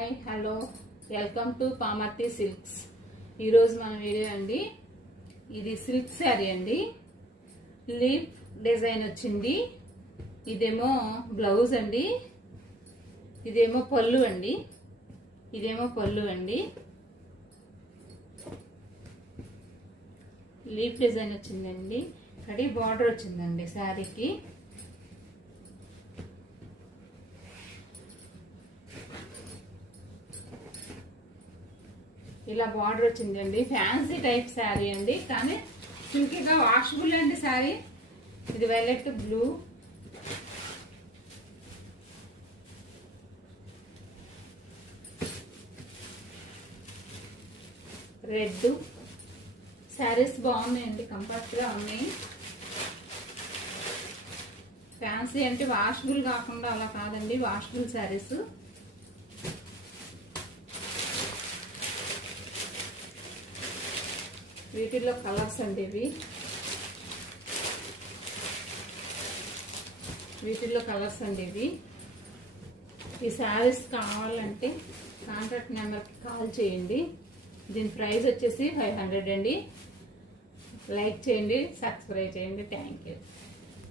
Hi hello welcome to Pamarthi silks. ఈరోజు మన video అండి. ఇది సిల్క్ శారీ అండి. లీఫ్ డిజైన్ వచ్చింది. ఇదేమో బ్లౌజ్ అండి. ఇదేమో పళ్ళు అండి. లీఫ్ డిజైన్ వచ్చిందండి. కడి బార్డర్ వచ్చిందండి శారీకి. ఇలా బార్డర్ వచ్చిందండి. ఫ్యాన్సీ టైప్ శారీ అండి, కానీ సింపుల్గా వాషబుల్ అండి శారీ. ఇది వైలెట్ బ్లూ, రెడ్. శారీస్ బాగున్నాయండి, కంఫర్ట్గా ఉన్నాయి. ఫ్యాన్సీ అంటే వాషబుల్ కాకుండా అలా కాదండి, వాషబుల్ శారీస్. వీటిల్లో కలర్స్ అండి ఇవి. ఈ శారీస్ కావాలంటే కాంటాక్ట్ నెంబర్కి కాల్ చేయండి. దీని ప్రైస్ వచ్చేసి 500 అండి. లైక్ చేయండి, సబ్స్క్రైబ్ చేయండి. Thank you.